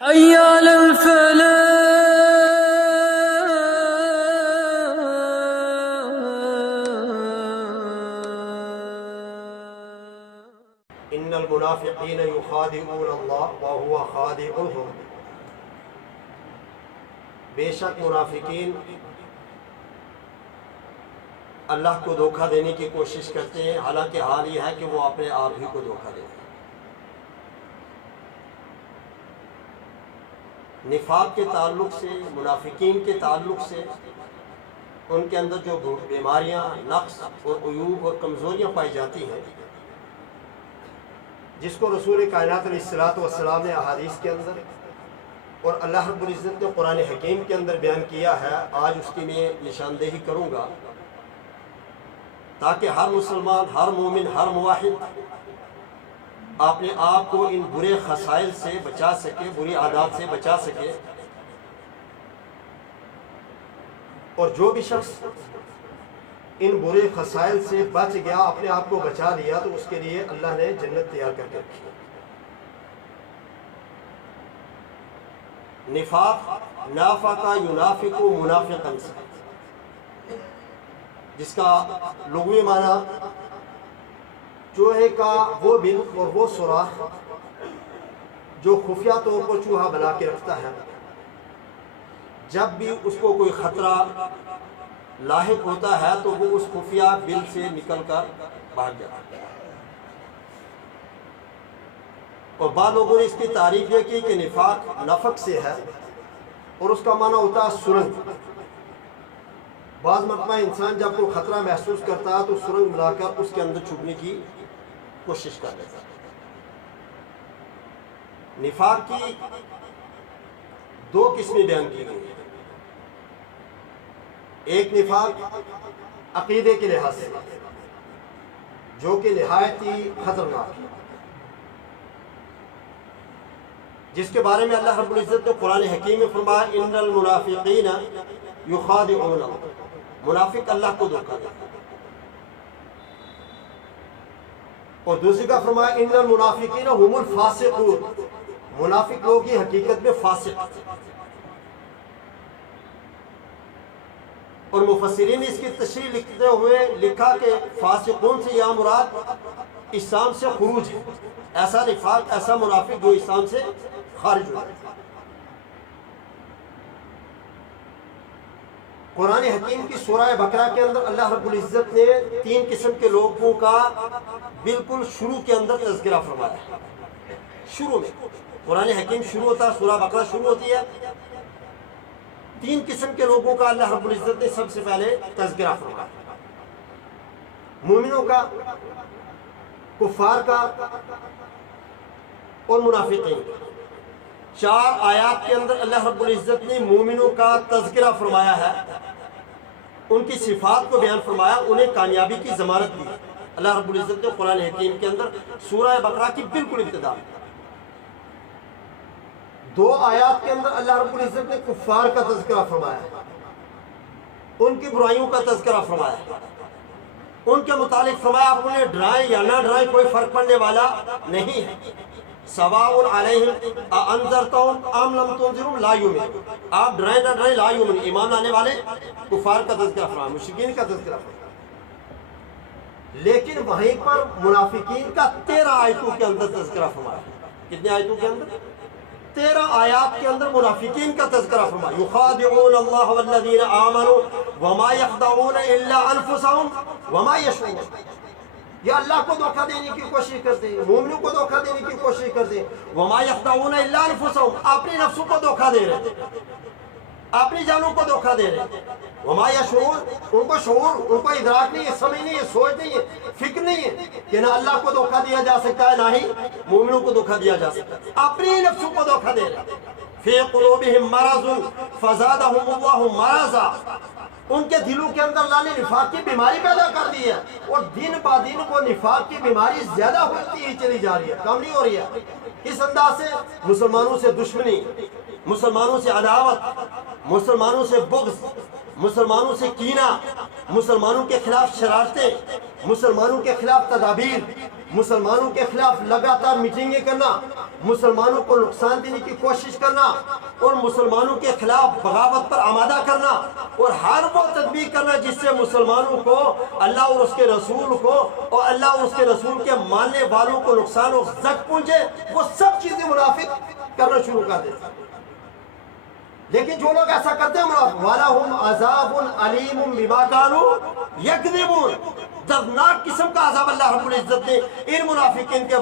حي على الفلاح. ان المنافقین یخادعون اللہ وهو خادعهم، بے شک منافقین اللہ کو دھوکہ دینے کی کوشش کرتے ہیں، حالانکہ حال یہ ہے کہ وہ اپنے آپ ہی کو دھوکہ دیتے ہیں۔ نفاق کے تعلق سے، منافقین کے تعلق سے ان کے اندر جو بیماریاں، نقص اور عیوب اور کمزوریاں پائی جاتی ہیں، جس کو رسول کائنات علیہ الصلوۃ والسلام نے احادیث کے اندر اور اللہ رب العزت نے قرآن حکیم کے اندر بیان کیا ہے، آج اس کی میں نشاندہی کروں گا تاکہ ہر مسلمان، ہر مومن، ہر موحد اپنے آپ کو ان برے خصائل سے بچا سکے، بری عادات سے بچا سکے، اور جو بھی شخص ان برے خصائل سے بچ گیا، اپنے آپ کو بچا لیا، تو اس کے لیے اللہ نے جنت تیار کر کے رکھی۔ نفاق نافق ینافق منافقا سے، جس کا لغوی معنی چوہے کا وہ بل اور وہ سوراخ جو خفیہ طور پر چوہا بنا کے رکھتا ہے، جب بھی اس کو کوئی خطرہ لاحق ہوتا ہے تو وہ اس خفیہ بل سے نکل کر بھاگ جاتا ہے۔ اور بعض لوگوں نے اس کی تعریف یہ کی کہ نفاق نفق سے ہے، اور اس کا معنی ہوتا ہے سرنگ۔ بعض مرتبہ انسان جب کوئی خطرہ محسوس کرتا ہے تو سرنگ بنا کر اس کے اندر چھپنے کی کوشش کر لیتا ہے۔ نفاق کی دو قسمیں بیان کی گئی ہیں۔ ایک نفاق عقیدے کے لحاظ سے، جو کہ نہایت ہی خطرناک ہے، جس کے بارے میں اللہ رب العزت نے قرآن حکیم میں فرمایا ان المنافقین یخادعون اللہ، منافق اللہ کو دھوکہ دیتا ہے۔ اور دوسری کا فرمایا ان المنافقین هم الفاسقون، منافق لوگ کی حقیقت میں فاسق۔ اور مفسرین نے اس کی تشریح لکھتے ہوئے لکھا کہ فاسقون سے یہاں مراد اسلام سے خروج ہے، ایسا نفاق، ایسا منافق جو اسلام سے خارج ہو ہے۔ قرآن حکیم کی سورہ بقرہ کے اندر اللہ رب العزت نے تین قسم کے لوگوں کا بالکل شروع کے اندر تذکرہ فرمایا۔ شروع میں قرآن حکیم شروع ہوتا ہے، سورہ بقرہ شروع ہوتی ہے، تین قسم کے لوگوں کا اللہ رب العزت نے سب سے پہلے تذکرہ فرمایا: مومنوں کا، کفار کا اور منافقین کا۔ چار آیات کے اندر اللہ رب العزت نے مومنوں کا تذکرہ فرمایا ہے، ان کی صفات کو بیان فرمایا، انہیں کامیابی کی ضمانت دی۔ اللہ رب العزت نے قرآن حکیم کے اندر سورہ بقرہ کی بالکل ابتدا میں دو آیات کے اندر اللہ رب العزت نے کفار کا تذکرہ فرمایا، ان کی برائیوں کا تذکرہ فرمایا، ان کے متعلق فرمایا آپ انہیں ڈرائیں یا نہ ڈرائیں کوئی فرق پڑنے والا نہیں ہے، سواء علیہم اانذرتہم ام لم تنذرہم لا یؤمنون، آپ ڈرائیں نہ ڈرائیں لا یؤمنون، ایمان لانے والے کفار کا تذکرہ فرمایا، مشرکین کا تذکرہ فرمایا۔ لیکن وہیں پر منافقین کا 13 آیتوں کے اندر تذکرہ فرمایا۔ کتنے آیتوں کے اندر؟ 13 آیات کے اندر منافقین کا تذکرہ فرمایا۔ یخادعون اللہ والذین آمنوا وما یخدعون الا انفسہم وما یشعرون، یہ اللہ کو دھوکہ دینے کی کوشش کرتے ہیں، مومنوں کو دھوکہ دینے کی کوشش کرتے ہیں۔ وما یخدعون الا انفسہم، اپنی نفسوں کو دھوکہ دے رہے ہیں، اپنی جانوں کو دھوکہ دے رہے ہیں۔ وما یشعرون، ان کو شعور، ان کو ادراک نہیں ہے، سمجھ نہیں ہے، سوچ نہیں ہے، فکر نہیں ہے کہ نہ اللہ کو دھوکہ دیا جا سکتا ہے، نہ ہی مومنوں کو دھوکہ دیا جا سکتا ہے، اپنی نفسوں کو دھوکہ دے رہے ہیں۔ فی قلوبہم مرض فزادہم اللہ مرضا، ان کے دلوں کے اندر اللہ نے نفاق کی بیماری پیدا کر دی ہے، اور دن با دن وہ نفاق کی بیماری زیادہ ہوتی ہی چلی جا رہی ہے، کم نہیں ہو رہی ہے۔ اس انداز سے مسلمانوں سے دشمنی، مسلمانوں سے عداوت، مسلمانوں سے بغض، مسلمانوں سے کینہ، مسلمانوں کے خلاف شرارتیں، مسلمانوں کے خلاف تدابیر، مسلمانوں کے خلاف لگاتار میٹنگیں کرنا، مسلمانوں کو نقصان دینے کی کوشش کرنا اور مسلمانوں کے خلاف بغاوت پر آمادہ کرنا اور ہر وہ تدبیر کرنا جس سے مسلمانوں کو اللہ اور اس کے رسول کو اور اللہ اور اس کے رسول کے ماننے والوں کو نقصان اور زد پہنچے، وہ سب چیزیں منافق کرنا شروع کر دیتے ہیں۔ لیکن جو لوگ ایسا کرتے ہیں وَلَهُمْ عَذَابٌ عَلِيمٌ بِمَا كَانُوا يَكْذِبُونَ، دردناک قسم کا عذاب اللہ رب العزت نے ان منافقین کے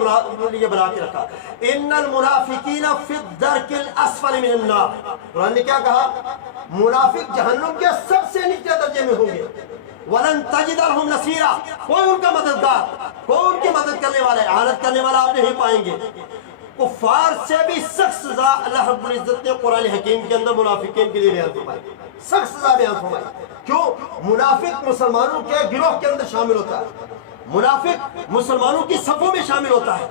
لیے بنا کے رکھا۔ ان المنافقین فی الدرک الاسفل من النار، قرآن نے کیا کہا؟ منافق جہنم کے سب سے نیچے درجے میں ہوں گے۔ وَلَن تَجِدَ لَهُمْ نَصِيرًا، کوئی ان کا مددگار، کوئی ان کی مدد کرنے والا، اعانت کرنے والا آپ نہیں پائیں گے۔ کفار سے بھی سخت سزا اللہ رب العزت نے قرآن حکیم کے اندر منافقین کے لیے بیان فرمائی، سخت سزا بیان فرمائی۔ کیوں؟ منافق مسلمانوں کے گروہ کے اندر شامل ہوتا ہے، منافق مسلمانوں کی صفوں میں شامل ہوتا ہے،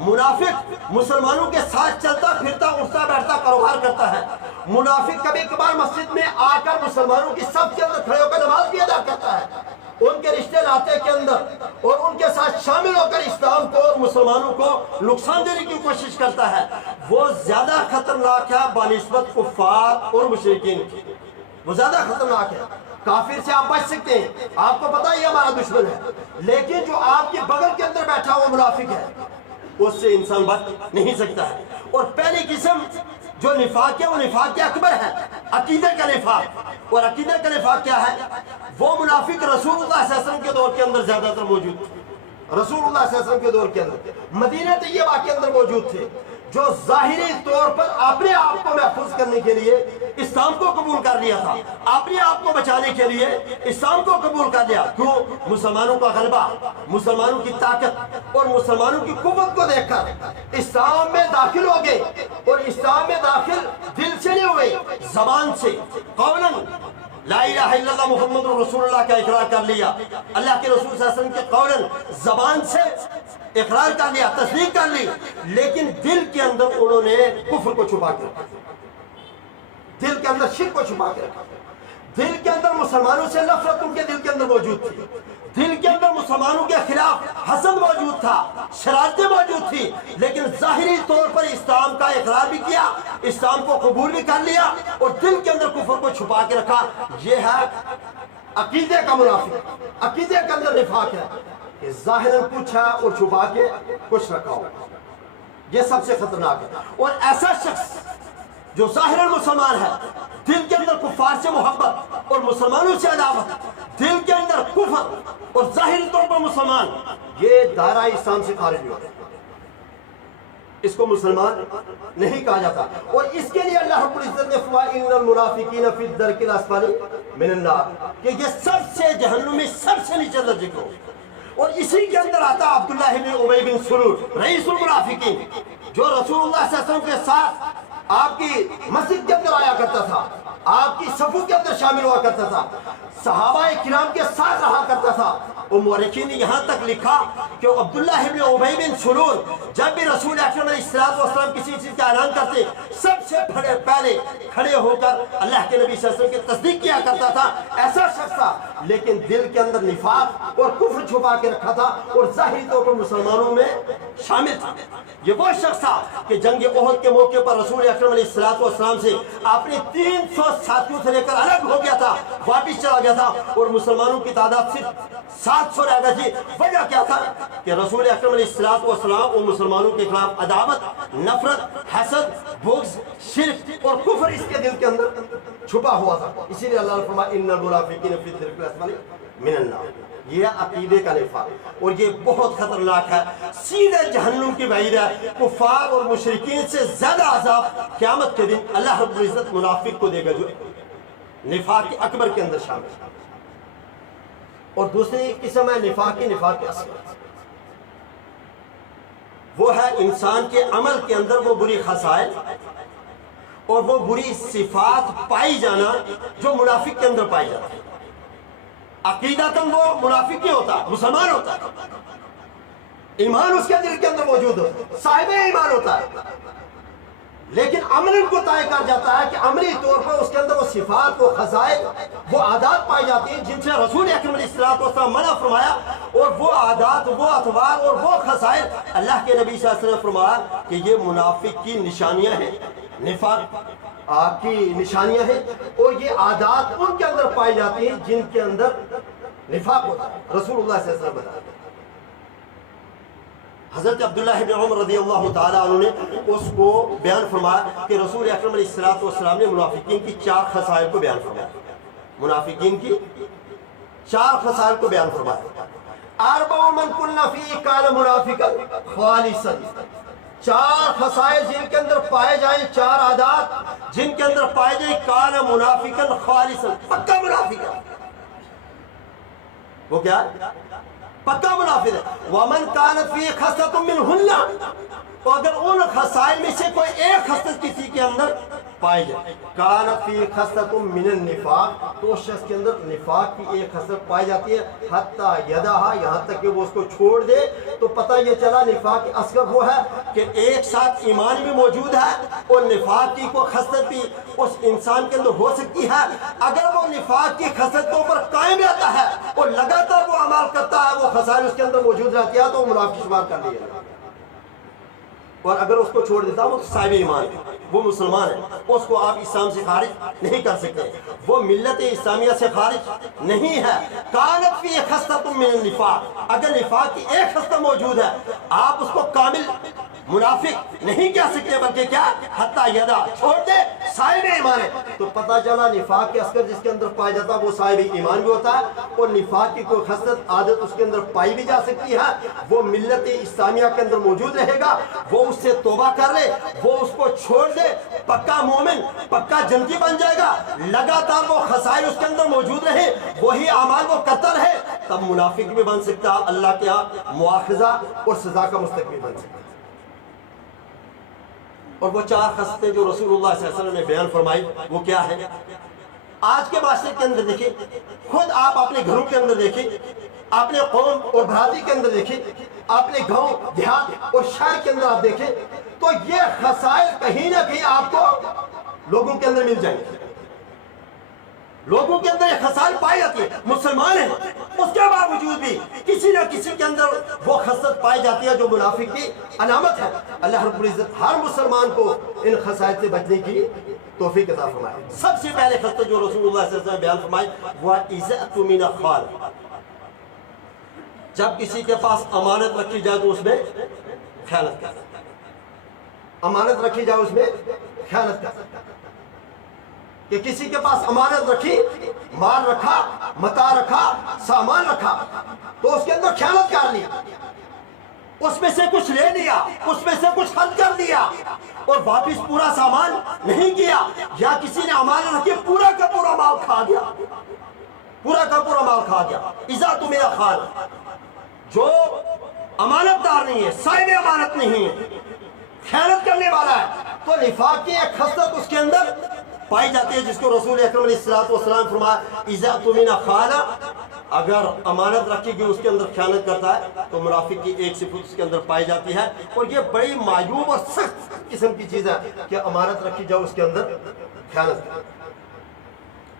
منافق مسلمانوں کے ساتھ چلتا پھرتا اٹھتا بیٹھتا کاروبار کرتا ہے، منافق کبھی کبھار مسجد میں آ کر مسلمانوں کی صف کے اندر کھڑے ہو کر نماز بھی ادا کرتا ہے، ان کے رشتے ناطے کے اندر اور ان کے ساتھ شامل ہو کر اسلام کو اور مسلمانوں کو نقصان دینے کی کوشش کرتا ہے۔ وہ زیادہ خطرناک ہے بنسبت کفار اور مشرکین کی، وہ زیادہ خطرناک ہے۔ کافر سے آپ بچ سکتے ہیں، آپ کو پتہ یہ ہمارا دشمن ہے، لیکن جو آپ کے بغل کے اندر بیٹھا ہوا منافق ہے اس سے انسان بچ نہیں سکتا ہے۔ اور پہلی قسم جو نفاق ہے وہ نفاق اکبر ہے، عقیدے کا نفاق۔ اور عقیدے کا نفاق کیا ہے؟ وہ منافق رسول اللہ صلی اللہ علیہ وسلم کے دور کے اندر زیادہ تر موجود تھے، رسول اللہ صلی اللہ علیہ وسلم کے دور کے اندر، مدینہ طیبہ کے اندر موجود تھے، جو ظاہری طور پر اپنے آپ کو محفوظ کرنے کے لیے اسلام کو قبول کر لیا تھا، اپنے آپ کو بچانے کے لیے اسلام کو قبول کر لیا۔ کیوں؟ مسلمانوں کا غلبہ، مسلمانوں کی طاقت اور مسلمانوں کی قوت کو دیکھ کر اسلام میں داخل ہو گئے، اور اسلام میں داخل دل سے نہیں ہوئے، زبان سے قولاً لا الہ الا اللہ محمد رسول اللہ کا اقرار کر لیا، اللہ کے رسول صلی اللہ علیہ وسلم کے قولاً زبان سے اقرار کر لیا، تصدیق کر لی، لیکن دل کے اندر انہوں نے کفر کو چھپا کے رکھا، دل کے اندر شرک کو چھپا کے رکھا، دل کے اندر مسلمانوں سے نفرت ان کے دل کے اندر موجود تھی، دل کے اندر مسلمانوں کے خلاف حسد موجود تھا، شرارتیں موجود تھی، لیکن ظاہری طور پر اسلام کا اقرار بھی کیا، اسلام کو قبول بھی کر لیا، اور دل کے اندر کفر کو چھپا کے رکھا۔ یہ ہے عقیدے کا منافق، عقیدے کے اندر نفاق ہے کہ ظاہراً کچھ ہے اور چھپا کے کچھ رکھا ہو، یہ سب سے خطرناک ہے۔ اور ایسا شخص جو ظاہراً مسلمان ہے، دل کے اندر کفار سے محبت اور مسلمانوں سے عداوت، دل کے اندر کفر اور ظاہری طور پر مسلمان، یہ دائرہ اسلام سے خارج ہوا، اس کو مسلمان نہیں کہا جاتا۔ اور اس کے لیے اللہ رب العزت نے فرمایا ان المنافقین فی الدرک الاسفل من النار، کہ یہ سب سے جہنم میں سب سے نیچے درجے کو۔ اور اسی کے اندر آتا عبداللہ بن ابی بن سلول رئیس المنافقین، جو رسول اللہ صلی اللہ علیہ وسلم کے ساتھ آپ کی مسجد کے اندر آیا کرتا تھا، آپ کی صفوں کے اندر شامل ہوا کرتا تھا، صحابہ کرام کے ساتھ رہا کرتا تھا۔ مورخین نے یہاں تک لکھا کہ عبداللہ بن ابی بن سلول جب بھی رسول اکرم علیہ السلام کسی چیز کا اعلان کرتے، سب سے پہلے کھڑے ہو کر اللہ کے نبی صلی اللہ علیہ وسلم کی تصدیق کیا کرتا تھا۔ ایسا شخص تھا، لیکن دل کے اندر نفاق اور کفر چھپا کے رکھا تھا، اور ظاہری طور پر مسلمانوں میں شامل تھا۔ یہ وہ شخص تھا کہ جنگ احد کے موقع پر رسول اکرم علیہ السلام سے اپنے 300 ساتھیوں سے لے کر الگ ہو گیا تھا، واپس چلا گیا تھا، اور مسلمانوں کی تعداد صرف 700 رہ گئی تھی۔ وجہ کیا تھا کہ رسول اکرم علیہ السلام اور مسلمانوں کے خلاف عداوت، نفرت، حسد، بغض، شرک اور کفر اس کے دل کے اندر چھپا ہوا تھا۔ اسی لیے اللہ نے فرمایا ان المنافقین فی الدرک الاسفل من النار، یہ عقیدے کا نفاق، اور یہ بہت خطرناک ہے، سیدھے جہنم کی وعید ہے۔ کفار اور مشرکین سے زیادہ عذاب قیامت کے دن اللہ رب العزت منافق کو دے گا جو نفاق اکبر کے اندر شامل ہے۔ اور دوسری قسم ہے نفاق اصغر، وہ ہے انسان کے عمل کے اندر وہ بری خصائل اور وہ بری صفات پائی جانا جو منافق کے اندر پائی جاتی ہے۔ عقیدتاً وہ منافق نہیں ہوتا، مسلمان ہوتا ہے، ایمان اس کے دل کے اندر موجود ہوتا ہے، صاحب ایمان ہوتا ہے، لیکن عملاً کو طے کر جاتا ہے کہ عملی طور پر اس کے اندر وہ صفات، وہ خصائص، وہ عادات پائی جاتی ہیں جن سے رسول اکرم علیہ السلام منع فرمایا، اور وہ عادات، وہ اطوار اور وہ خصائص اللہ کے نبی صلی اللہ علیہ وسلم نے فرمایا کہ یہ منافق کی نشانیاں ہیں، نفاق آپ کی نشانیاں ہیں، اور یہ عادات ان کے اندر پائی جاتی ہیں جن کے اندر نفاق ہوتا ہے۔ رسول اللہ صلی اللہ علیہ وسلم بتایا۔ حضرت عبداللہ ابن عمر رضی اللہ تعالیٰ عنہ نے اس کو بیان فرمایا کہ رسول اکرم علیہ السلام نے منافقین کی 4 خصائل کو بیان فرمایا، منافقین کی 4 خصائل کو بیان فرمایا۔ 4 من کن فیہ کان منافقا خالصا، 4 خصائل جن کے اندر پائے جائیں، 4 عادات جن کے اندر پائے جائیں، کان منافقا خالصا، پکا منافق ہے۔ وہ کیا ہے؟ پکا منافق ہے۔ وَمَنْ كَانَتْ فِيهِ خَصْلَةٌ مِّنْهُنَّ، تو اگر ان خصائل میں سے کوئی ایک خصلت کسی کے اندر پائی جائے، كَانَتْ فِيهِ خَصْلَةٌ مِّنَ النِّفَاقِ، تو اس شخص کے اندر نفاق کی ایک خصلت پائی جاتی ہے، حَتَّى يَدَهَا، یہاں تک کہ وہ اس کو چھوڑ دے، تو پتہ یہ چلا نفاق اصغر وہ ہے کہ ایک ساتھ ایمان بھی موجود ہے اور نفاق کی کوئی خصلت بھی اس انسان کے اندر ہو سکتی ہے۔ اگر وہ نفاق کی خصلتوں پر قائم رہتا ہے اور لگاتار وہ عمل کرتا ہے، وہ خصائل اس کے اندر موجود رہتی ہے، تو وہ منافق شمار کر لیا جائے۔ اور اگر اس کو چھوڑ دیتا وہ صاحب ایمان ہے، وہ مسلمان ہے، اس کو آپ اسلام سے خارج نہیں کر سکتے، وہ ملت اسلامیہ سے خارج نہیں ہے۔ کانت فی خصلۃ من النفاق، اگر نفاق کی ایک خصلت موجود ہے، آپ اس کو کامل منافق نہیں کہہ سکتے، بلکہ کیا حتی یدا، چھوڑ دے صاحب ایمان ہے۔ تو پتہ چلا نفاق کے اثر جس کے اندر پایا جاتا ہے وہ صاحب ایمان بھی ہوتا ہے، اور نفاق کی کوئی خصلت عادت اس کے اندر پائی بھی جا سکتی ہے، وہ ملت اسلامیہ کے اندر موجود رہے گا، وہ اس سے توبہ کر لے، وہ اس کو چھوڑ دے، پکا مومن، پکا جنتی بن جائے گا، لگاتار وہ خصائل اس کے اندر موجود رہے، وہی اعمال وہ کرتا رہے، تب منافق بھی بن سکتا ہے، اللہ کے ہاں مواخذہ اور سزا کا مستحق بھی بن سکتا ہے۔ اور وہ 4 خصلتیں جو رسول اللہ صلی اللہ علیہ وسلم نے بیان فرمائی وہ کیا ہے؟ آج کے معاشرے کے اندر دیکھیں، خود آپ اپنے گھروں کے اندر دیکھیں، اپنے قوم اور برادری کے اندر دیکھیں، اپنے گاؤں دیہات اور شہر کے اندر آپ دیکھیں، تو یہ خصائل کہیں نہ کہیں آپ کو لوگوں کے اندر مل جائیں گے۔ لوگوں کے اندر یہ خصائل پائی جاتی ہے، مسلمان ہیں، اس کے باوجود بھی کسی نہ کسی کے اندر وہ خصلت پائی جاتی ہے جو منافق کی علامت ہے۔ اللہ رب العزت ہر مسلمان کو ان خصائل سے بچنے کی توفیق عطا فرمائے۔ سب سے پہلے خصلت جو رسول اللہ صلی اللہ علیہ وسلم نے بیان فرمائی وہ عزت من الخال، جب کسی کے پاس امانت رکھی جائے تو اس میں خیانت کر سکتا ہے، امانت رکھی جائے اس میں خیانت کر سکتا ہے، کہ کسی کے پاس امانت رکھی، مال رکھا، متاع رکھا، سامان رکھا، تو اس کے اندر خیانت کر لی، اس میں سے کچھ لے لیا، اس میں سے کچھ خرچ کر دیا اور واپس پورا سامان نہیں کیا، یا کسی نے امانت رکھی پورا کا پورا مال کھا گیا، پورا کا پورا مال کھا گیا۔ اذا تو میرا خال، جو امانت دار نہیں ہے، صاحب امانت نہیں ہے، خیانت کرنے والا ہے، تو نفاق کی ایک خصلت اس کے اندر پائی جاتی ہے جس کو رسول اکرم علیہ السلام فرمایا اذا تمن خانہ، اگر امانت رکھی گئی اس کے اندر خیانت کرتا ہے تو منافق کی ایک صفت اس کے اندر پائی جاتی ہے۔ اور یہ بڑی معیوب اور سخت قسم کی چیز ہے کہ امانت رکھی جائے اس کے اندر خیانت کرے۔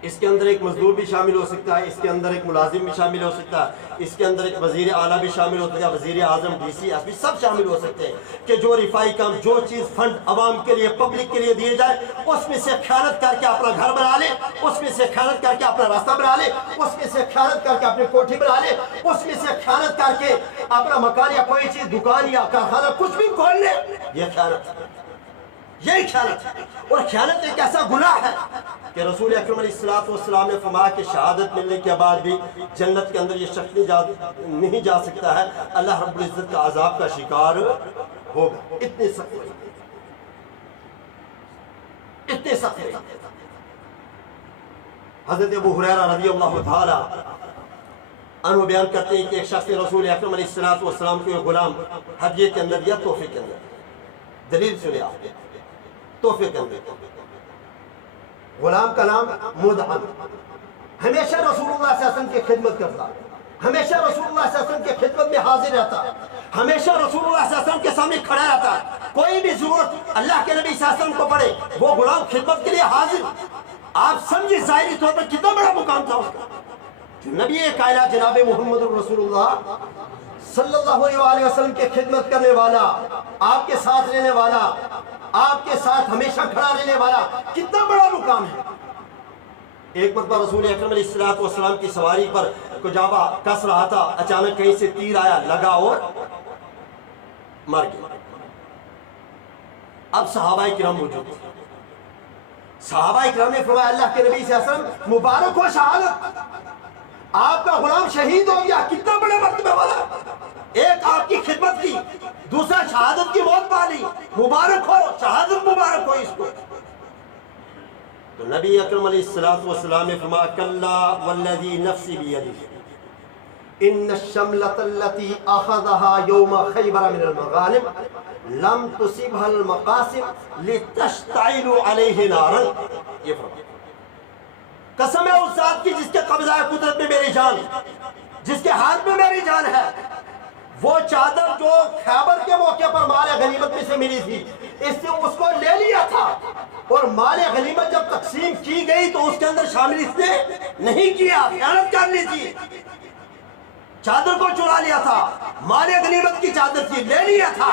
اس کے اندر ایک مزدور بھی شامل ہو سکتا ہے، اس کے اندر ایک ملازم بھی شامل ہو سکتا ہے، اس کے اندر ایک وزیر اعلیٰ بھی شامل ہو سکتا ہے، وزیر اعظم، ڈی سی، ایس پی، سب شامل ہو سکتے ہیں کہ جو رفائی کام، جو چیز فنڈ عوام کے لیے، پبلک کے لیے دیے جائے، اس میں سے خیانت کر کے اپنا گھر بنا لے، اس میں سے خیانت کر کے اپنا راستہ بنا لے، اس میں سے خیانت کر کے اپنی کوٹھی بنا لے، اس میں سے خیانت کر کے اپنا مکان یا کوئی چیز، دکان یا کارخانہ کچھ بھی کھول لے، یہ خیانت ہے، یہی خیانت ہے۔ اور خیانت ایک ایسا گناہ ہے کہ رسول اکرم علیہ السلام نے فرمایا کہ شہادت ملنے کے بعد بھی جنت کے اندر یہ شخص نہیں جا سکتا ہے، اللہ رب العزت کا عذاب کا شکار ہوگا۔ اتنے سخت، اتنے سخت۔ حضرت ابو ہریرہ رضی اللہ تعالی عنہ بیان کرتے ہیں کہ ایک شخص نے رسول اکرم علیہ السلام کو ایک غلام ہدیے کے اندر یا تحفے کے اندر، دلیل سنیں آپ، تحفے کے اندر، غلام کا نام مدعم، ہمیشہ رسول اللہ صلی اللہ علیہ وسلم کی خدمت کرتا، ہمیشہ رسول اللہ صلی اللہ علیہ وسلم کی خدمت میں حاضر رہتا، ہمیشہ رسول اللہ صلی اللہ علیہ وسلم کے سامنے کھڑا رہتا، کوئی بھی ضرورت اللہ کے نبی صلی اللہ علیہ وسلم کو پڑے وہ غلام خدمت کے لیے حاضر۔ آپ سمجھے ظاہری طور پر کتنا بڑا مقام تھا اس کا۔ نبی کائنات جناب محمد رسول اللہ صلی اللہ علیہ وسلم کی خدمت کرنے والا، آپ کے ساتھ رہنے والا، آپ کے ساتھ ہمیشہ کھڑا رہنے والا، کتنا بڑا مقام ہے۔ ایک مرتبہ رسول اکرم علیہ السلام کی سواری پر کجاوا کس رہا تھا، اچانک کہیں سے تیر آیا، لگا اور مر گیا۔ اب صحابہ کرام موجود تھے، صحابہ کرام نے فرمایا اللہ کے نبی صلی اللہ علیہ وسلم مبارک ہو شہادت، آپ کا غلام شہید ہو گیا، کتنا بڑے مرتبہ والا، ایک آپ کی خدمت کی، دوسرا شہادت کی موت پالی، مبارک ہو، شہادت مبارک ہو اس کو۔ تو نبی اکرم علیہ السلام نے فرمایا کلا والذی نفسی بیدہ ان الشملۃ التي اخذها يوم خیبر من المغانم لم تصبها المقاسم لتشتعل علیہ نارا۔ یہ فرمایا قسم ہے اس ذات کی جس کے قبضہ قدرت میں میری جان، جس کے ہاتھ میں میری جان ہے، وہ چادر جو خیبر کے موقع پر مال غنیمت میں سے ملی تھی، اس نے اس کو لے لیا تھا، اور مال غنیمت جب تقسیم کی گئی تو اس کے اندر شامل اس نے نہیں کیا، خیانت کر لی تھی، چادر کو چرا لیا تھا، مال غنیمت کی چادر تھی، لے لیا تھا،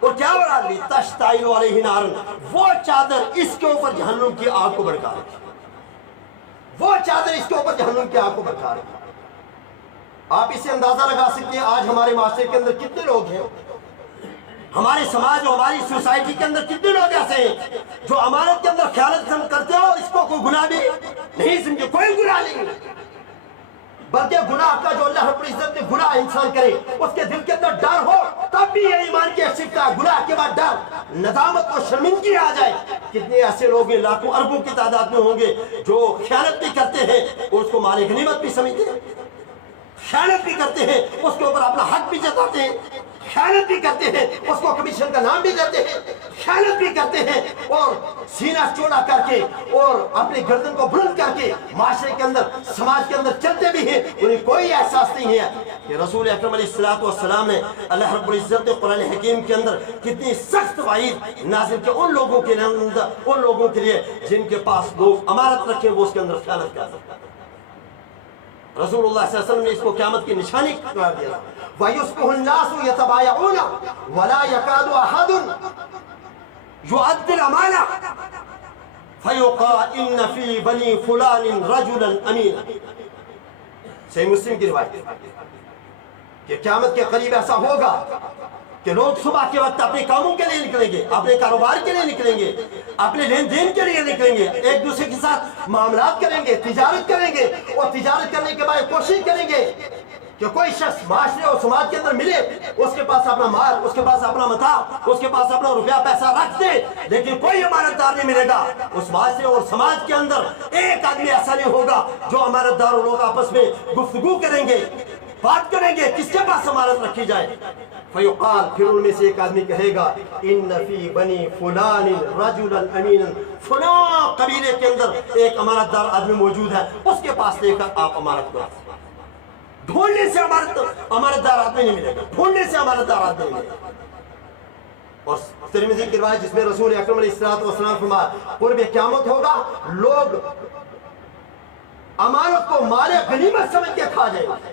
اور کیا بڑھا لی تشتعل علیہ نارا، وہ چادر اس کے اوپر جہنم کی آگ کو بھڑکا رہی تھی، وہ چادر اس کے اوپر جہنم کی آگ کو بھڑکا رہی تھی۔ آپ اسے اندازہ لگا سکتے ہیں آج ہمارے معاشرے کے اندر کتنے لوگ ہیں، ہمارے سماج اور ہماری سوسائٹی کے اندر کتنے لوگ ایسے ہیں جو امانت کے اندر خیانت کرتے ہو، اس کو کوئی گناہ بھی نہیں سمجھے، کوئی گناہ نہیں، بلکہ گناہ کا جو اللہ رب العزت نے گناہ انسان کرے اس کے دل کے اندر ڈر ہو تب بھی یہ ایمان کی حیثیت کا، گناہ کے بعد ڈر، ندامت اور شرمندگی آ جائے۔ کتنے ایسے لوگ ہیں، لاکھوں اربوں کی تعداد میں ہوں گے جو خیانت بھی کرتے ہیں اور اس کو مال غنیمت بھی سمجھتے ہیں، خیانت بھی کرتے ہیں اس کے اوپر اپنا حق بھی جتاتے ہیں، خیانت بھی کرتے ہیں اس کو کمیشن کا نام بھی دیتے ہیں، خیانت بھی کرتے ہیں اور سینہ چوڑا کر کے اور اپنی گردن کو بلند کر کے معاشرے کے اندر، سماج کے اندر چلتے بھی ہیں، انہیں کوئی احساس نہیں ہے کہ رسول اکرم علیہ السلام نے اللہ رب العزت نے قرآن حکیم کے اندر کتنی سخت وعید نازل کی ان لوگوں کے اندر، ان لوگوں کے لیے جن کے پاس لوگ امانت رکھے وہ اس کے اندر خیانت کر سکتے ہیں۔ رسول اللہ صلی اللہ علیہ وسلم نے اس کو قیامت کی نشانی قرار دیا، وَيُصْبِحُ النَّاسُ يَتَبَايَعُونَ وَلَا يَكَادُ أَحَدٌ يُؤَدِّي الْأَمَانَةَ فَيُقَالُ إِنَّ فِي بَنِي فُلَانٍ رَجُلًا أَمِينًا۔ صحیح مسلم کی روایت کہ قیامت کے قریب ایسا ہوگا کہ لوگ صبح کے وقت اپنے کاموں کے لیے نکلیں گے، اپنے کاروبار کے لیے نکلیں گے، اپنے لین دین کے لیے نکلیں گے، ایک دوسرے کے ساتھ معاملات کریں گے، تجارت کریں گے، اور تجارت کرنے کے بعد کوشش کریں گے کہ کوئی شخص معاشرے اور سماج کے اندر ملے، اس کے پاس اپنا مال، اس کے پاس اپنا متاع، اس کے پاس اپنا روپیہ پیسہ رکھ دے، لیکن کوئی امانت دار نہیں ملے گا۔ اس معاشرے اور سماج کے اندر ایک آدمی ایسا نہیں ہوگا جو امانت دار لوگ آپس میں گفتگو کریں گے، بات کریں گے کس کے پاس امانت رکھی جائے۔ فیقال، پھر ان میں سے ایک آدمی کہے گا ان فی بنی فلان رجلا امینا، فلاں قبیلے کے اندر ایک امانت دار آدمی موجود ہے، اس کے پاس لے کر آپ امانت کرو۔ ڈھونڈنے سے امانت دار آدمی نہیں ملے گا، ڈھونڈنے سے امانت دار آدمی نہیں ملے گا۔ اور ترمذی کی روایت جس میں رسول اکرم علیہ السلام فرمایا قرب قیامت ہوگا، لوگ امانت کو مال غنیمت سمجھ کے کھا جائیں گے،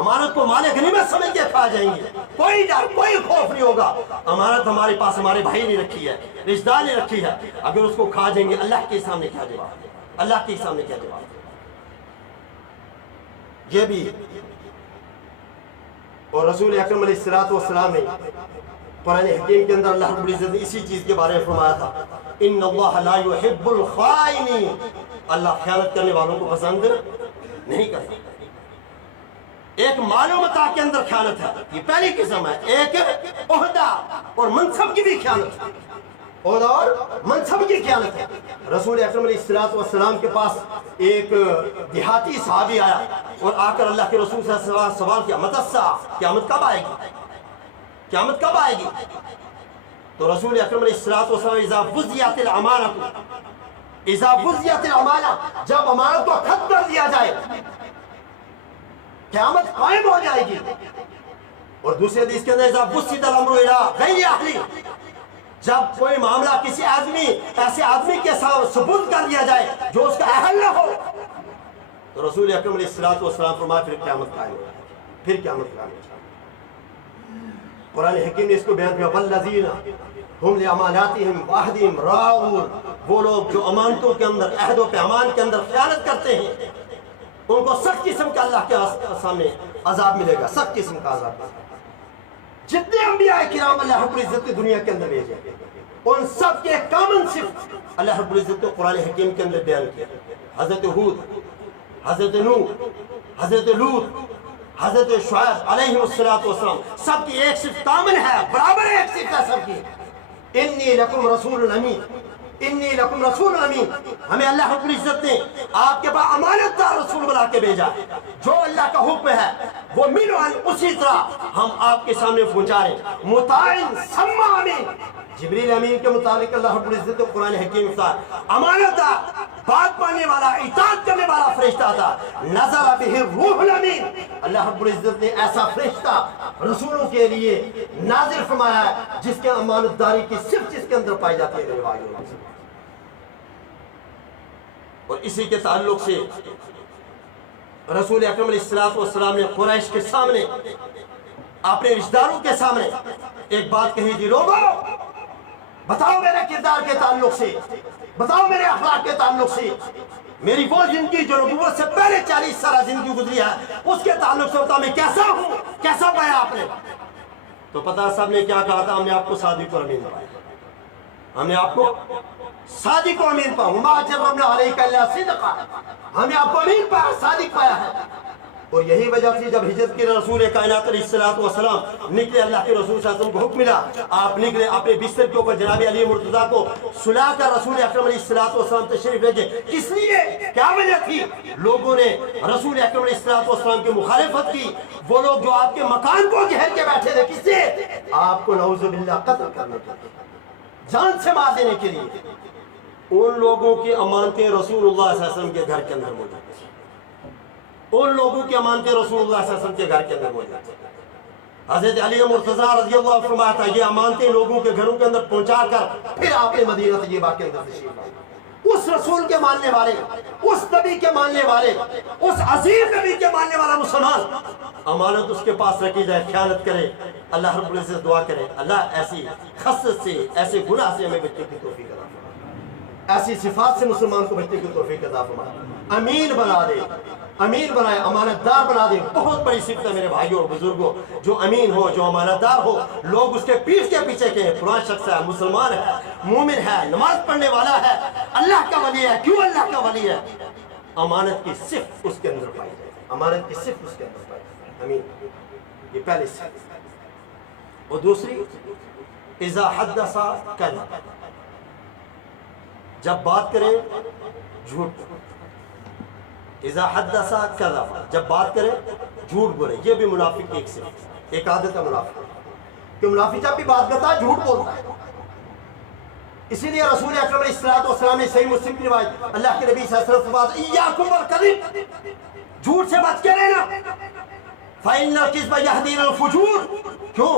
امانت کو مال غنیمت سمجھ کے کھا جائیں گے، کوئی ڈر کوئی خوف نہیں ہوگا۔ امانت ہمارے پاس ہمارے بھائی نے رکھی ہے، رشتہ دار نے رکھی ہے، اگر اس کو کھا جائیں گے اللہ کے سامنے کیا جواب، اللہ کے سامنے کیا جواب۔ یہ بھی اور رسول اکرم علیہ السلام نے قرآن حکیم کے اندر اللہ رب العزت نے اسی چیز کے بارے میں فرمایا تھا ان اللہ لا يحب الخائنین، اللہ خیانت کرنے والوں کو پسند نہیں کرتا۔ ایک مال و متاع کے اندر خیانت ہے، یہ پہلی قسم ہے۔ ایک عہدہ اور منصب کی بھی خیانت ہے، عہدہ اور منصب کی خیانت ہے۔ رسول اکرم علیہ السلام کے پاس ایک دیہاتی صحابی آیا اور آ کر اللہ کے رسول صلی اللہ علیہ وسلم سوال کیا متی الساعۃ، قیامت کب آئے گی، قیامت کب آئے گی؟ تو رسول اکرم علیہ السلام اذا وزیت الامانۃ، اذا وزیت الامانہ، جب امانت کو ختم کر دیا جائے، قیامت قائم ہو جائے گی. اور دوسرے حدیث کے اندر اذا بسط الامر الى غیر اہلی، جب کوئی معاملہ کسی ایسے آدمی کے ساتھ سپرد کر دیا جائے جو اس کا اہل نہ ہو، تو رسول اکرم علیہ الصلوۃ والسلام فرمایا پھر قیامت قائم ہو جائے گی، پھر قیامت قائم ہو جائے گی. قرآن حکیم نے اس کو بیان کیا والذین ہم لاماناتہم وعہدہم راعون، وہ لوگ جو امانتوں کے اندر، عہد و پیمان کے اندر خیانت کرتے ہیں، ان کو سخت قسم کا اللہ کے سامنے عذاب ملے گا، سخت قسم کا عذاب. جتنے انبیاء کرام اللہ رب العزت کی دنیا کے اندر بھیجے ان سب کے کامن صفت اللہ رب العزت کو قرآن حکیم کے اندر بیان کیا. حضرت ہود، حضرت نوح، حضرت لوط، حضرت شعیب علیہ السلام، سب کی ایک صفت کامن ہے، برابر ایک صفت ہے سب کی. انی لکم رسول امین، انی لکم رسول امین. ہمیں اللہ رب العزت نے آپ کے پاس امانت دار رسول بنا کے بھیجا. جو اللہ کا حکم ہے وہ منوان اسی طرح ہم آپ کے سامنے پہنچا رہے ہیں. مطاع ثم امین. جبریل امین کے متعلق اللہ رب العزت قرآن حکیم کا امانت دار، بات ماننے والا، اطاعت کرنے والا فرشتہ تھا. نزل بہ الروح الامین. اللہ رب العزت نے ایسا فرشتہ رسولوں کے لیے نازل فرمایا ہے جس کے امانت داری کی صرف جس کے اندر پائی جاتی ہے. اور اسی کے تعلق سے رسول اکرم علیہ السلام نے قریش کے سامنے، اپنے رشتہ داروں کے سامنے ایک بات کہی تھی. لوگوں بتاؤ میرے کردار کے تعلق سے، بتاؤ میرے اخلاق کے تعلق سے، میری وہ زندگی جو نبوت سے پہلے 40 سالہ زندگی گزری ہے اس کے تعلق سے بتاؤ میں کیسا ہوں، کیسا پایا آپ نے. تو پتہ سب نے کیا کہا تھا؟ ہم نے آپ کو صادق و امین پایا، ہم نے آپ کو صادق و امین پایا. وما جربنا علیک الا صدقا، ہم نے آپ کو امین پایا، صادق پایا ہے. اور یہی وجہ تھی جب ہجرت کے رسول کائنات علیہ السلام نکلے، اللہ کے رسول صلی اللہ علیہ وسلم کو حکم ملا، آپ نکلے اپنے بستر کے اوپر جناب علی مرتضیٰ کو سلا کر رسول اکرم علیہ السلام تشریف لے گئے. کس لیے؟ کیا وجہ تھی؟ لوگوں نے رسول اکرم علیہ السلام کی مخالفت کی. وہ لوگ جو آپ کے مکان کو گھیر کے بیٹھے تھے، کس سے؟ آپ کو نعوذ باللہ قتل کرنے کے لیے، جان سے مار دینے کے لیے. ان لوگوں کی امانتیں رسول اللہ صلی اللہ علیہ وسلم کے گھر کے اندر موجود ہیں. ان لوگوں کی امانتیں رسول اللہ صلی اللہ علیہ وسلم کے گھر کے اندر موجود ہیں. حضرت علی مرتضیٰ رضی اللہ عنہ فرمایا تھا یہ امانتیں لوگوں کے گھروں کے اندر پہنچا کر پھر آپ نے مدینہ طیبہ کے اندر تشریف لائے. اس رسول کے ماننے والے، اس نبی کے ماننے والے، اس عظیم نبی کے ماننے والا مسلمان، امانت اس کے پاس رکھی جائے، خیانت کرے. اللہ رب العزت دعا کرے اللہ ایسی خصلت سے، ایسے گناہ سے ہمیں بچنے کی توفیق عطا فرمائے، ایسی صفات سے مسلمان کو بچنے کی توفیق عطا فرمائے. امین بنا دے، امین بنائے، امانت دار بنا دے. بہت بڑی صفت ہے میرے بھائیوں اور بزرگوں. جو امین ہو، جو امانت دار ہو، لوگ اس کے پیٹھ کے پیچھے کہیں فلاں شخص ہے، مسلمان ہے، مومن ہے، نماز پڑھنے والا ہے، اللہ کا ولی ہے. کیوں اللہ کا ولی ہے؟ امانت کی صفت اس کے اندر پائی جائے، امانت کی صفت اس کے اندر پائی جائے. امین، یہ پہلی صفت. اور دوسری اذا حدث کذب، جب بات کرے جھوٹ. اذا حدث کذب، جب بات کرے جھوٹ بولے. یہ بھی منافق کی ایک صفت، ایک عادت ہے منافق کہ منافق جب بھی بات کرتا ہے جھوٹ بولتا ہے. اسی لیے رسول اکرم علیہ السلام نے صحیح مسلم کی روایت اللہ کے نبی صلی اللہ علیہ وسلم سے ایاکم والکذب، جھوٹ سے بچ کے رہنا. فإن الكذب يهدي إلى الفجور، کیوں؟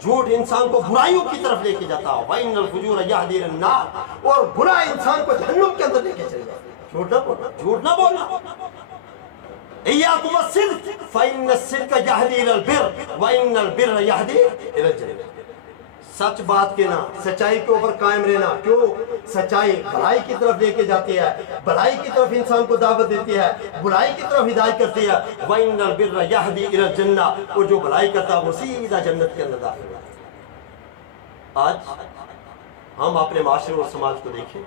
جھوٹ انسان کو برائیوں کی طرف لے کے جاتا ہے. وإن الفجور يهدي إلى النار، اور برا انسان کو جہنم کے اندر لے کے چلے جاتا ہے. جھوٹ نہ بولنا، جھوٹ نہ بولنا. ایاکم الصدق فإن الصدق يهدي إلى البر وإن البر يهدي إلى الجنة. سچ بات کہنا، سچائی کے اوپر قائم رہنا. کیوں؟ سچائی بھلائی کی طرف لے کے جاتی ہے، بھلائی کی طرف انسان کو دعوت دیتی ہے، برائی کی طرف ہدایت کرتی ہے. وَإِنَّ الْبِرَّ يَهْدِي إِلَى الْجَنَّةِ، اور جو بھلائی کرتا ہے وہ سیدھا جنت کے اندر داخل ہوتا ہے. آج ہم اپنے معاشرے اور سماج کو دیکھیں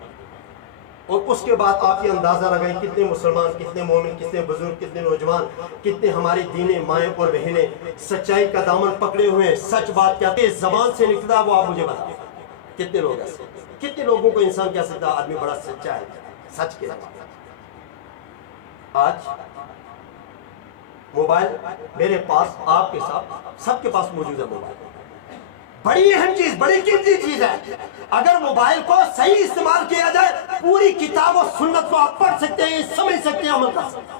اور اس کے بعد آپ یہ اندازہ لگائیں کتنے مسلمان، کتنے مومن، کتنے بزرگ، کتنے نوجوان، کتنے ہماری دینیں مائیں اور بہنیں سچائی کا دامن پکڑے ہوئے ہیں. سچ بات کہتے ہیں، زبان سے نکلتا وہ آپ مجھے بتائیں. کتنے لوگ ایسے، کتنے لوگوں کو انسان کہہ سکتا ہے آدمی بڑا سچا ہے، سچ کے زبان. آج موبائل میرے پاس، آپ کے ساتھ، سب کے پاس موجود ہے. موبائل بڑی اہم چیز، بڑی قیمتی چیز ہے. اگر موبائل کو صحیح استعمال کیا جائے پوری کتاب و سنت کو آپ پڑھ سکتے ہیں، سمجھ سکتے ہیں، عمل کر سکتے ہیں.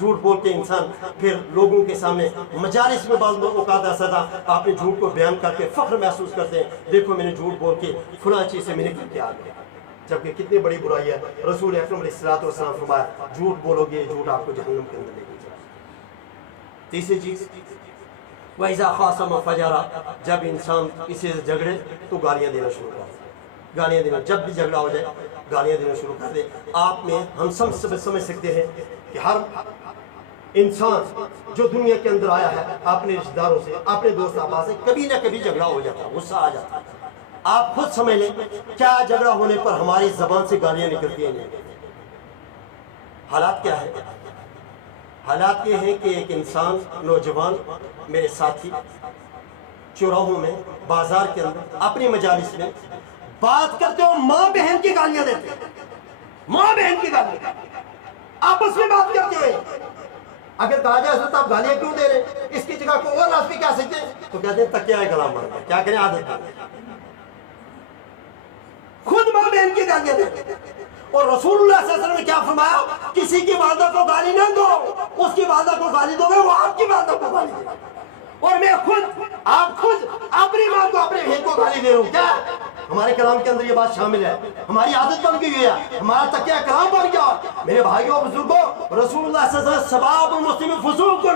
جھوٹ بول کے انسان پھر لوگوں کے سامنے مجالس میں بعض اوقات ایسا تھا آپ نے جھوٹ کو بیان کر کے فخر محسوس کرتے ہیں، دیکھو میں نے جھوٹ بول کے فلاں چیز سے میں نے کر کے آ گیا، جبکہ کتنی بڑی برائی ہے۔ رسول اکرم علیہ السلام فرمایا جھوٹ بولو گے جھوٹ آپ کو جہنم کے اندر لے کے جائے۔ تیسری چیز وَإِذَا خَاصَمَ فَجَرَ، جب انسان کسی سے جھگڑے تو گالیاں دینا شروع کر دے، گالیاں دینا، جب بھی جھگڑا ہو جائے گالیاں دینا شروع کر دے۔ آپ میں ہم سب سمجھ سکتے ہیں کہ ہر انسان جو دنیا کے اندر آیا ہے اپنے رشتہ داروں سے، اپنے دوست احباب سے کبھی نہ کبھی جھگڑا ہو جاتا ہے، غصہ آ جاتا ہے۔ آپ خود سمجھ لیں کیا جھگڑا ہونے پر ہماری زبان سے گالیاں نکلتی ہیں؟ حالات کیا ہے؟ حالات یہ ہیں کہ ایک انسان نوجوان میرے ساتھی چوراہوں میں، بازار کے اندر، اپنی مجالس میں بات کرتے ہو، ماں بہن کی گالیاں دیتے ہیں، ماں بہن کی گالیاں آپس میں بات کرتے ہوئے۔ اگر کہا جائے حضرت آپ گالیاں کیوں دے رہے ہیں، اس کی جگہ کو اور ناس بھی کہہ سکتے ہیں، تو کہتے ہیں تکیہ کلام بن گیا، کیا کریں عادت ہے، خود ماں بہن کی گالیاں دیتے ہیں۔ اور رسول اللہ صلی اللہ علیہ وسلم نے کیا فرمایا، کسی کی والدہ کو گالی نہ دو، اس کی والدہ کو گالی دو گے وہ آپ کی والدہ کو گالی دے گا۔ اور میں آپ خود اپنی ماں کو اپنے بہن کو گالی دے رہا ہوں، کیا ہمارے کلام کے اندر یہ بات شامل ہے، ہماری عادت بن گئی ہے، ہمارا تکیہ کلام بن گیا۔ میرے بھائیوں بزرگوں، رسول اللہ صلی اللہ علیہ وسلم سباب المسلم فسوق،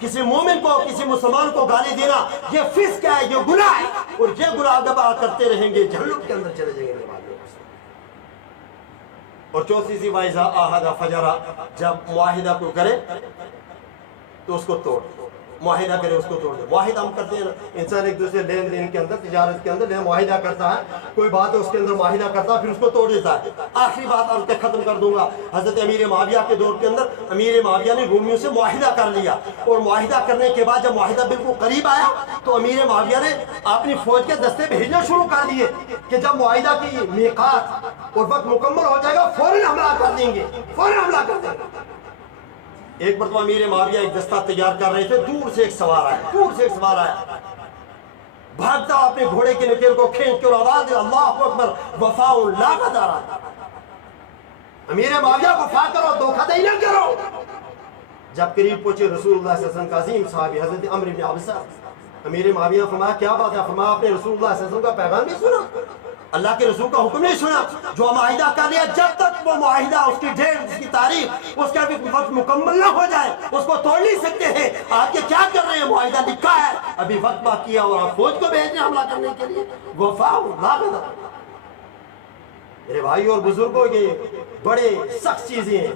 کسی مومن کو، کسی مسلمان کو گالی دینا یہ فسق ہے، یہ گناہ ہے، اور یہ گناہ جب آپ کرتے رہیں گے جہنم کے اندر چلے جائیں گے۔ اور چوتھی سی وَإِذَا عَاهَدَ فَجَرَ، جب معاہدہ کو کرے تو اس کو توڑ، معاہدہ کرے اس کو توڑ دے۔ معاہدہ ہم کرتے ہیں نا، انسان ایک دوسرے لین دین کے اندر، تجارت کے اندر معاہدہ کرتا ہے، کوئی بات ہے اس کے اندر معاہدہ کرتا ہے پھر اس کو توڑ دیتا ہے۔ آخری بات آپ کے ختم کر دوں گا، حضرت امیر معاویہ کے دور کے اندر امیر معاویہ نے رومیوں سے معاہدہ کر لیا، اور معاہدہ کرنے کے بعد جب معاہدہ بالکل قریب آیا تو امیر معاویہ نے اپنی فوج کے دستے بھیجنا شروع کر دیے کہ جب معاہدہ کی میقات اور وقت مکمل ہو جائے گا فوراً حملہ کر دیں گے، فوراً حملہ کر دیں گے۔ ایک مرتبہ امیر معاویہ ایک دستہ تیار کر رہے تھے، دور سے ایک سوار آیا، دور سے ایک سوار آیا، بھاگتا اپنے گھوڑے کے نکیل کو کھینچ کے اور آواز دے اللہ اکبر وفاء لا غدارا، امیر معاویہ وفا کرو، دھوکہ دہی نہ کرو۔ جب قریب پہنچے رسول اللہ صلی اللہ علیہ وسلم کا عظیم صحابی حضرت عمرو بن عبسہ، امیر معاویہ فرمایا کیا بات ہے؟ فرمایا آپ نے رسول اللہ صلی اللہ علیہ وسلم کا پیغام نہیں سنا، اللہ کے رسول کا حکم نہیں سنا؟ جو معاہدہ کر لیا جب تک وہ معاہدہ، اس کی ڈیٹ، اس کی تاریخ، اس کا بھی وقت مکمل نہ ہو جائے اس کو توڑ نہیں سکتے ہیں۔ آپ یہ کیا کر رہے ہیں؟ معاہدہ لکھا ہے، ابھی وقت باقی ہے اور آپ فوج کو بھیج رہے ہیں حملہ کرنے کے لیے۔ وفاء لا غدر۔ میرے بھائی اور بزرگوں، یہ بڑے سخت چیزیں ہیں۔